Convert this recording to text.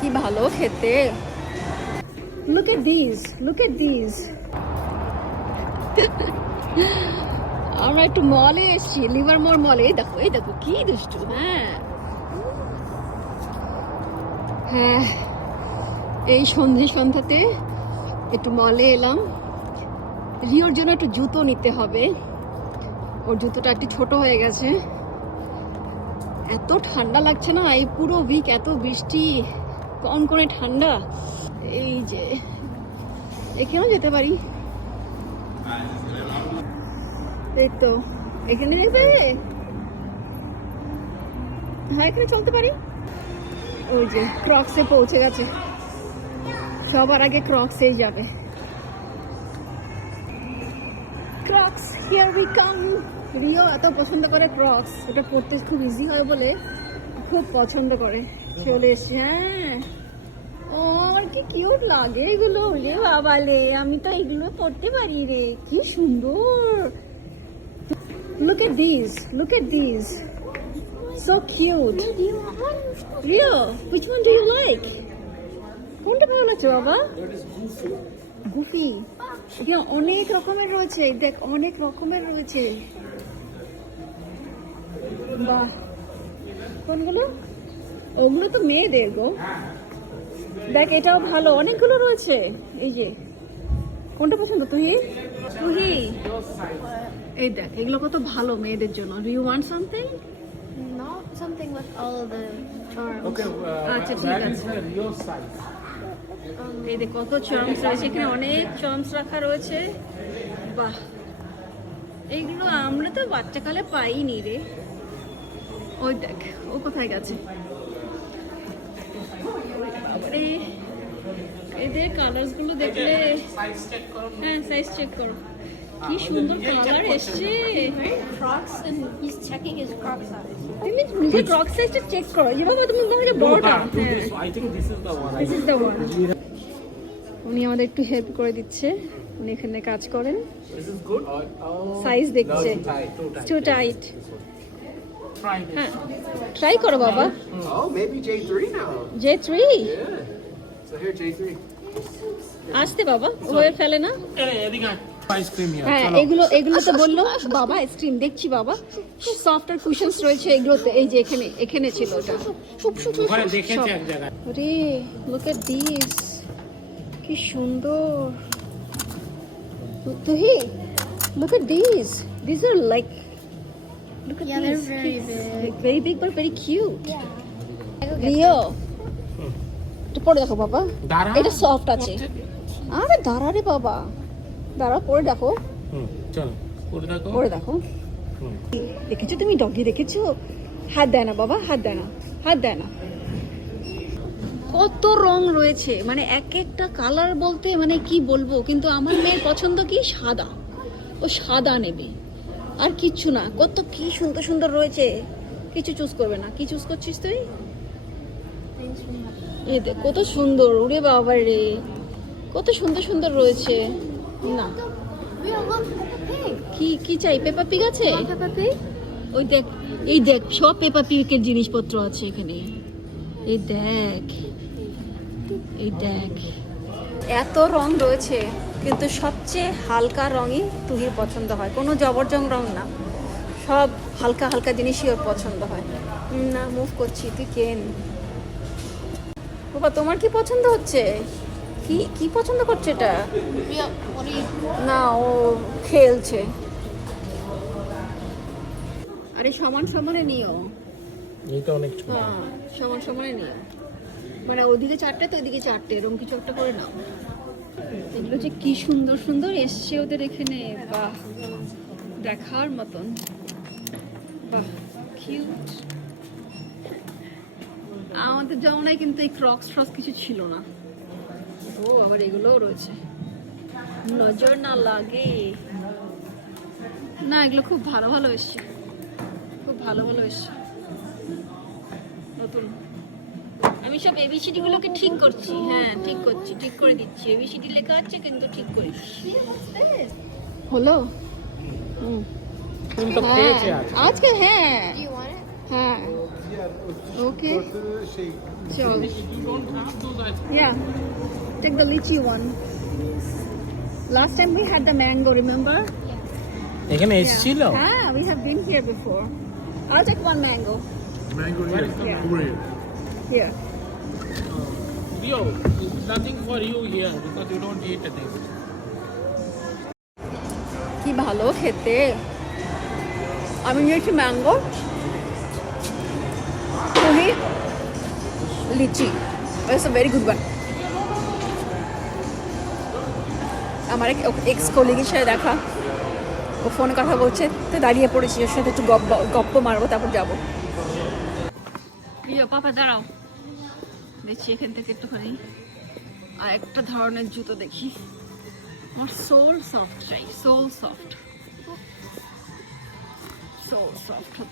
কি ভালো খেতে। Look at these, look at these. আমরা একটু মলে এসেছি, লিভারমোর মলে। এই দেখো কি দুষ্টু। হ্যাঁ হ্যাঁ, এই সন্ধ্যাতে একটু মলে এলাম। রিওর জন্য একটু জুতো নিতে হবে, ওর জুতোটা একটু ছোট হয়ে গেছে। এত ঠান্ডা লাগছে না, এই পুরো উইক এত বৃষ্টি, কনকনে ঠান্ডা। এই যে এখানেও যেতে পারি, এই তো এখানে যেতে, হ্যাঁ এখানে চলতে পারি। ওই যে ক্রক্সে পৌঁছে গেছে, সবার আগে ক্রক্সেই যাবে। Crocs, here we come. Rio এত পছন্দ করে ক্রক্স, ওটা পরতে খুব ইজি হয় বলে খুব পছন্দ করে। চলে এসছি। হ্যাঁ, ওর কি কিউট লাগে এগুলো। রে বাবালে, আমি তো এগুলো পরতে পারি রে, কি সুন্দর। Look at these, look at these, so cute. Rio, which one do you like? কোনটা ভালো লাগছে বাবা? গুফি। এখানে অনেক রকমের রয়েছে, দেখ অনেক রকমের রয়েছে। বাহ, কোনগুলো? ওগুলো তো মেয়েদের গো। দেখ এটাও ভালো, অনেকগুলো রয়েছে। এই যে কোনটা পছন্দ তুই? এই দেখ এগুলো কত ভালো মেয়েদের জন্য। Do you want something? No, something with all the charms. Okay, আচ্ছা ঠিক আছে। your size. এই দেখ কত চার্মস রয়েছে, এখানে অনেক চার্মস রাখা রয়েছে। বাহ, এইগুলো আমরা তো বাচ্চাকালে পাইনি রে। ওই দেখ ও কোথায় গেছে। বাবারে, এদের কালার্স গুলো দেখলে, হ্যাঁ সাইজ চেক করো, কি সুন্দর কালার এসছে। Crocs, and he's checking his Croc size. তুমি নিজে ক্রক্স সাইজটা চেক করো। যে বাবা তুমি তোমাকে বড়টা। হ্যাঁ, I think this is the one. This is the one. উনি আমাদের একটু হেল্প করে দিচ্ছে, উনি এখানে কাজ করেন। This is good. সাইজ দেখছে, টু টাইট। Try this. হ্যাঁ ট্রাই করো বাবা। Oh, maybe J3 now. J3 Yeah. So here, J3. আসতে বাবা, হয়ে ফেলে না। এদিকে ice cream here. হ্যাঁ এগুলো তো বললো বাবা আইসক্রিম। দেখছি বাবা সফটওয়্যার কুশনস রয়েছে এগুলোতে। এই যে এখানে ছিল ওটা। ওখানে দেখেছি এক জায়গায়। আরে লুক এট দিস, কি সুন্দর। তুই লুক এট দিস, দিস আর like, look at Yeah, they're these. very big. Very big but very cute. Yeah. I go get Rio একটু পরে দেখো বাবা, দাঁড়া। এটা সফট আছে। আরে দাঁড়া রে বাবা, দাঁড়া পরে দেখো, চল করে দেখো। পরে দেখো। দেখেছো তুমি ডগি, দেখেছো? হাত দেয় না বাবা, হাত দেয় না, হাত দেয় না। কত রং রয়েছে, মানে এক একটা কালার বলতে মানে কি বলবো। কিন্তু আমার মেয়ের পছন্দ কি সাদা, ও সাদা নেবে আর কিচ্ছু না। কত কি সুন্দর সুন্দর রয়েছে, কিছু চুজ করবে না। কি চুজ করছিস তুই? Thanks for that. এই দেখ কত সুন্দর, ওরে বাবা রে কত সুন্দর সুন্দর রয়েছে। না We all love Peppa Pig. কি কি চাই? পেপা পিগ আছে? Want Peppa Pig? ওই দেখ, এই দেখ সব পেপা পিগের জিনিসপত্র আছে এখানে। এই দেখ, এই দেখ এত রং রয়েছে, কিন্তু সবচেয়ে হালকা রঙই তুহির পছন্দ হয়। কোনো জবরজং রং না, সব হালকা হালকা জিনিসই ওর পছন্দ হয়। না মুভ করছি, তুই কেন বাবা। তোমার কি পছন্দ হচ্ছে? কি কি পছন্দ করছে এটা? Rio, what do you? না ও খেলছে। আরে সমান সমানে নিও। এইটা অনেক ছোট। হ্যাঁ সমান সমানে নিও, মানে ওদিকে চারটে তো ওইদিকে চারটে, এরকম কিছু একটা করে নাও। এগুলো যে কি সুন্দর সুন্দর এসছে ওদের এখানে, বাহ দেখার মতন। বাহ কিউট। আমাদের জামানায় কিন্তু এই ক্রক্স ফ্রক্স কিছু ছিল না। ও আবার এগুলোও রয়েছে, নজর না লাগে না। এগুলো খুব ভালো ভালো এসছে, খুব ভালো ভালো এসছে নতুন। আমি সব এবিসিডি গুলোকে ঠিক করছি। হ্যাঁ ঠিক করছি, ঠিক করে দিচ্ছি। এবিসিডি লেখা আছে কিন্তু ঠিক করে দিচ্ছি। হলো তুমি তো পেয়েছে আজ। আজকে হ্যাঁ Do you want it? হ্যাঁ Okay. şey চল You don't have those ice Yeah, take the lychee one. Last time we had the mango, remember? এখানে এসেছিল Ah, we have been here before. I'll take one mango. mango here. Yeah. Over here. Here. Rio, nothing for you here because you don't eat this. কি ভালো খেতে। আমি নিয়েছি mango, তুমি লিচি। It's a very good one. আমার এক x কলিগের সাথে দেখা, ও ফোনে কথা বলছে, তো দাঁড়িয়ে পড়েছি, ওর সাথে একটু গপ্প মারবো, তারপর যাবো। প্রিয় পাপা দাঁড়াও, দেখছি এখান থেকে একটুখানি আর একটা ধরনের জুতো দেখি। আমার সোল সফট চাই, সোল সফট, সোল সফট হতে